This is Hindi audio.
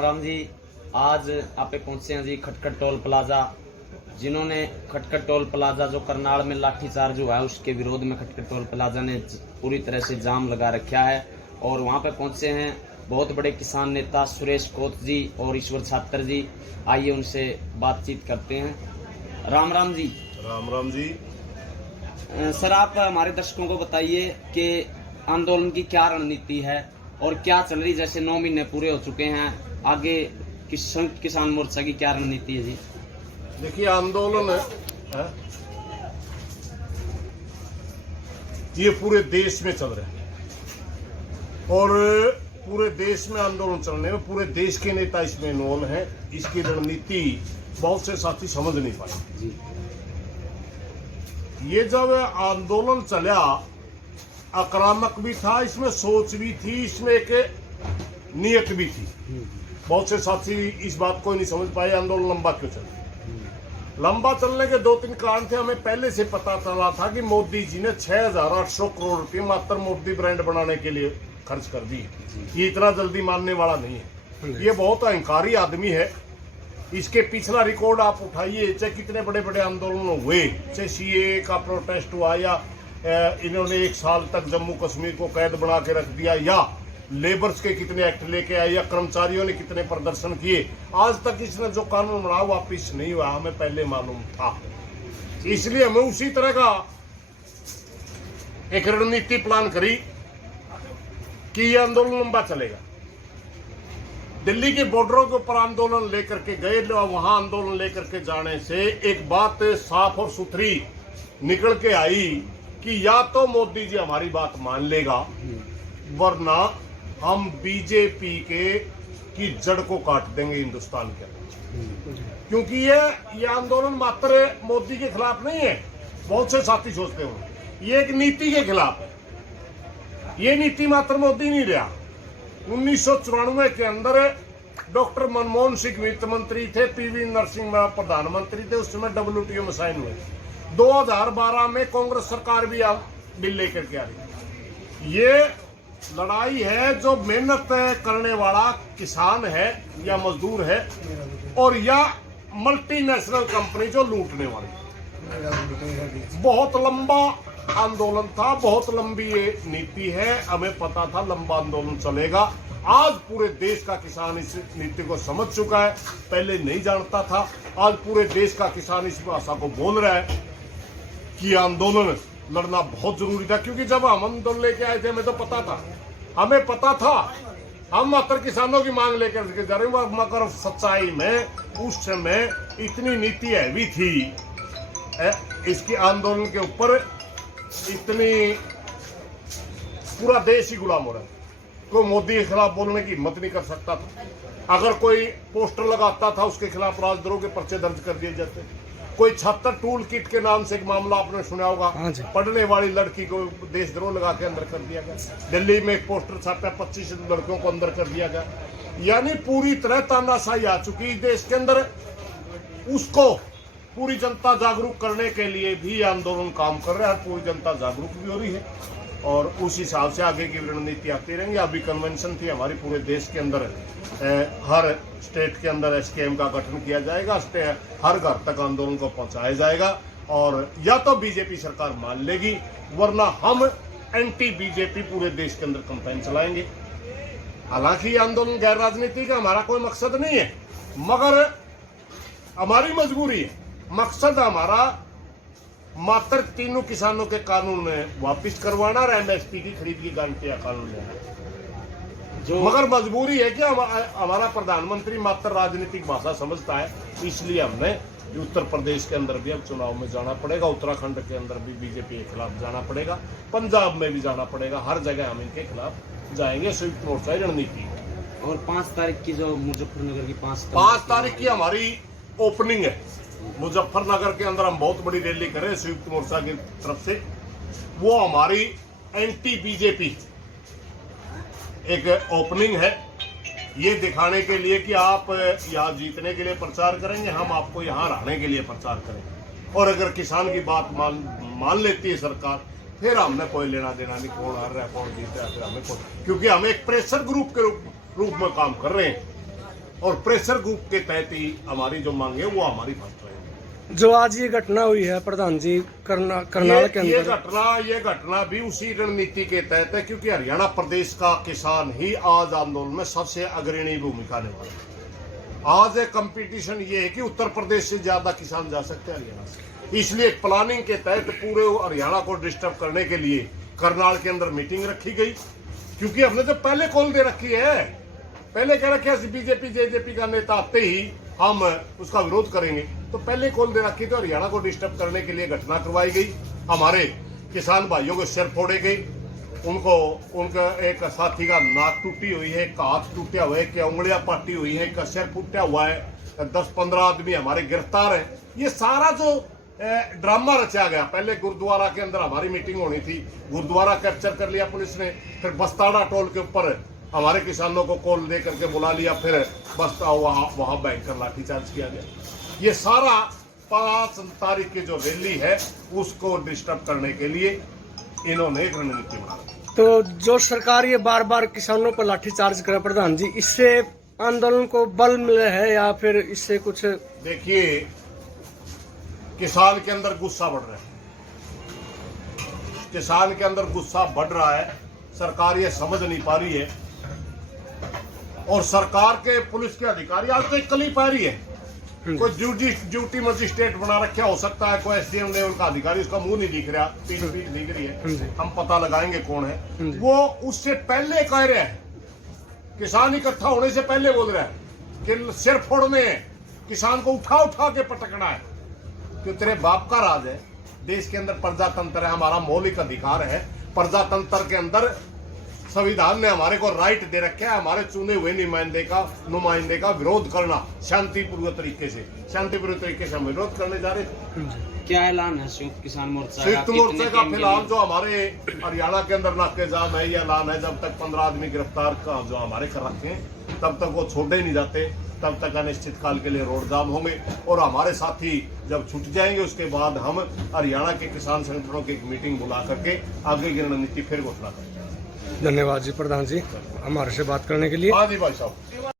राम राम जी। आज आप पहुंचे हैं जी खटखट टोल प्लाजा। जिन्होंने खटखट टोल प्लाजा जो करनाल में लाठीचार्ज हुआ है उसके विरोध में खटखट टोल प्लाजा ने पूरी तरह से जाम लगा रखा है और वहां पे पहुंचे हैं बहुत बड़े किसान नेता सुरेश कोत जी और ईश्वर छात्र जी। आइए उनसे बातचीत करते हैं। राम राम जी। राम राम जी। सर, आप हमारे दर्शकों को बताइए कि आंदोलन की क्या रणनीति है और क्या चल रही, जैसे 9 महीने पूरे हो चुके हैं, आगे किसान मोर्चा की क्या रणनीति है जी? देखिए, आंदोलन है ये पूरे देश में चल रहा है और पूरे देश में आंदोलन चलने में पूरे देश के नेता इसमें इन्वॉल्व हैं। इसकी रणनीति बहुत से साथी समझ नहीं पाए जी। ये जब आंदोलन चला आक्रामक भी था, इसमें सोच भी थी, इसमें एक नियत भी थी। बहुत से साथी इस बात को नहीं समझ पाए आंदोलन लंबा क्यों चला। लंबा चलने के 2-3 कारण थे। हमें पहले से पता चला था कि मोदी जी ने 6,800 करोड़ रुपए मात्र मोदी ब्रांड बनाने के लिए खर्च कर दी। ये इतना जल्दी मानने वाला नहीं है। ये बहुत अहंकारी आदमी है। इसके पिछला रिकॉर्ड आप उठाइए, चाहे कितने बड़े बड़े आंदोलन हुए, चाहे सीएए का प्रोटेस्ट हुआ या इन्होंने 1 साल तक जम्मू कश्मीर को कैद बना के रख दिया, या लेबर्स के कितने एक्ट लेके आए, या कर्मचारियों ने कितने प्रदर्शन किए, आज तक इसने जो कानून बनाया वापिस नहीं हुआ। हमें पहले मालूम था, इसलिए हमें उसी तरह का एक रणनीति प्लान करी कि ये आंदोलन लंबा चलेगा। दिल्ली के बॉर्डरों के ऊपर आंदोलन लेकर के गए, वहां आंदोलन लेकर के जाने से एक बात साफ और सुथरी निकल के आई कि या तो मोदी जी हमारी बात मान लेगा, वरना हम बीजेपी की जड़ को काट देंगे हिंदुस्तान के अंदर। क्योंकि ये आंदोलन मात्र मोदी के खिलाफ नहीं है, बहुत से साथी सोचते हो, ये एक नीति के खिलाफ है। ये नीति मात्र मोदी नहीं रहा। 1994 के अंदर डॉक्टर मनमोहन सिंह वित्त मंत्री थे, पीवी नरसिम्हा प्रधानमंत्री थे, उस समय WTO में साइन हुए। 2012 में कांग्रेस सरकार भी बिल लेकर के आ रही। ये लड़ाई है जो मेहनत करने वाला किसान है या मजदूर है, और या मल्टीनेशनल कंपनी जो लूटने वाली। बहुत लंबा आंदोलन था, बहुत लंबी ये नीति है। हमें पता था लंबा आंदोलन चलेगा। आज पूरे देश का किसान इस नीति को समझ चुका है, पहले नहीं जानता था। आज पूरे देश का किसान इस भाषा को बोल रहा है कि आंदोलन लड़ना बहुत जरूरी था। क्योंकि जब हम आंदोलन लेके आए थे हमें तो पता था, हमें पता था हम मात्र किसानों की मांग लेकर के जा रहे हैं, मगर सच्चाई में उस समय इतनी नीति हैवी थी इसकी आंदोलन के ऊपर, इतनी पूरा देश ही गुलाम हो रहा है। कोई मोदी के खिलाफ बोलने की हिम्मत नहीं कर सकता था। अगर कोई पोस्टर लगाता था उसके खिलाफ राजद्रोह के पर्चे दर्ज कर दिए जाते। कोई 76 टूल किट के नाम से एक मामला आपने सुना होगा, पढ़ने वाली लड़की को देशद्रोह लगा के अंदर कर दिया गया। दिल्ली में एक पोस्टर छापा, 25 लड़कियों को अंदर कर दिया गया। यानी पूरी तरह तानाशाही आ चुकी देश के अंदर। उसको पूरी जनता जागरूक करने के लिए भी आंदोलन काम कर रहा है, पूरी जनता जागरूक भी हो रही है और उस हिसाब से आगे की रणनीति आती रहेंगी। अभी कन्वेंशन थी हमारी पूरे देश के अंदर, हर स्टेट के अंदर SKM का गठन किया जाएगा, हर घर तक आंदोलन को पहुंचाया जाएगा और या तो बीजेपी सरकार मान लेगी, वरना हम एंटी बीजेपी पूरे देश के अंदर कैंपेन चलाएंगे। हालांकि आंदोलन गैर राजनीति का हमारा कोई मकसद नहीं है, मगर हमारी मजबूरी है। मकसद हमारा मात्र तीनों किसानों के कानून वापिस करवाना और MSP की खरीद की गारंटी कानून लेना। मगर मजबूरी है कि हमारा प्रधानमंत्री मात्र राजनीतिक भाषा समझता है, इसलिए हमने उत्तर प्रदेश के अंदर भी अब चुनाव में जाना पड़ेगा, उत्तराखंड के अंदर भी बीजेपी के खिलाफ जाना पड़ेगा, पंजाब में भी जाना पड़ेगा, हर जगह हम इनके खिलाफ जाएंगे। संयुक्त मोर्चा रणनीति। और 5 तारीख की जो मुजफ्फरनगर की 5 तारीख की हमारी ओपनिंग है। मुजफ्फरनगर के अंदर हम बहुत बड़ी रैली करें संयुक्त मोर्चा की तरफ से। वो हमारी एंटी बीजेपी एक ओपनिंग है, ये दिखाने के लिए कि आप यहाँ जीतने के लिए प्रचार करेंगे, हम आपको यहाँ रहने के लिए प्रचार करेंगे। और अगर किसान की बात मान लेती है सरकार, फिर हमने कोई लेना देना नहीं कौन हार रहा है कौन जीत रहा है, फिर हमें क्योंकि हम एक प्रेशर ग्रुप के रूप में काम कर रहे हैं। और प्रेशर ग्रुप के तहत ही हमारी जो मांग है वो हमारी फर्स्ट रहेगी। जो आज ये घटना हुई है प्रधान जी करनाल के अंदर, ये घटना भी उसी रणनीति के तहत है, क्योंकि हरियाणा प्रदेश का किसान ही आज आंदोलन में सबसे अग्रणी भूमिका निभाए। आज एक कंपटीशन ये है कि उत्तर प्रदेश से ज्यादा किसान जा सकते हैं हरियाणा से, इसलिए एक प्लानिंग के तहत पूरे हरियाणा को डिस्टर्ब करने के लिए करनाल के अंदर मीटिंग रखी गई। क्योंकि हमने तो पहले कॉल दे रखी है, पहले कह रखा है बीजेपी जेजेपी का नेता आते ही हम उसका विरोध करेंगे, तो पहले कॉल दे रखी, तो हरियाणा को डिस्टर्ब करने के लिए घटना करवाई गई। हमारे किसान भाइयों के सिर फोड़े गए, उनका एक साथी का नाक टूटी हुई है, एक हाथ टूटा हुआ है, एक उंगलियां पाटी हुई है, एक सिर फूटा हुआ है, 10-15 आदमी हमारे गिरफ्तार है। ये सारा जो ड्रामा रचा गया, पहले गुरुद्वारा के अंदर हमारी मीटिंग होनी थी, गुरुद्वारा कैप्चर कर लिया पुलिस ने, फिर बस्ताड़ा टोल के ऊपर हमारे किसानों को कॉल दे करके बुला लिया, फिर बस वहां भयंकर लाठीचार्ज किया गया। ये सारा 5 तारीख की जो रैली है उसको डिस्टर्ब करने के लिए इन्होंने एक रणनीति बनाई। तो जो सरकार ये बार बार किसानों पर लाठीचार्ज करे प्रधान जी, इससे आंदोलन को बल मिले है या फिर इससे कुछ? देखिए, किसान के अंदर गुस्सा बढ़ रहा है, किसान के अंदर गुस्सा बढ़ रहा है, सरकार ये समझ नहीं पा रही है, और सरकार के पुलिस के अधिकारी आज तो कल ही पा रही है। कोई ड्यूटी मजिस्ट्रेट बना रखा हो सकता है, कोई एसडीएम लेवल का अधिकारी, उसका मुंह नहीं दिख रहा, पीठ दिख रही है, हम पता लगाएंगे कौन है वो। उससे पहले कह रहे हैं, किसान इकट्ठा होने से पहले बोल रहा है कि सिर फोड़ने हैं, किसान को उठा उठा के पटकना है, क्यों तेरे बाप का राज है। देश के अंदर प्रजातंत्र है, हमारा मौलिक अधिकार है, प्रजातंत्र के अंदर संविधान ने हमारे को राइट दे रखा है, हमारे चुने हुए नुमाइंदे का विरोध करना शांतिपूर्वक तरीके से हम विरोध करने जा रहे थे। क्या ऐलान है संयुक्त किसान मोर्चा का फिलहाल जो हमारे हरियाणा के अंदर नाकेजाम है, ये ऐलान है, जब तक 15 आदमी गिरफ्तार का जो हमारे कर रखे हैं तब तक वो छोड़े ही नहीं जाते, तब तक अनिश्चित काल के लिए रोड जाम होंगे, और हमारे साथी जब छूट जाएंगे उसके बाद हम हरियाणा के किसान संगठनों की एक मीटिंग बुला करके आगे की रणनीति फिर घोषणा करेंगे। धन्यवाद जी प्रधान जी हमारे से बात करने के लिए। हाँ जी भाई साहब।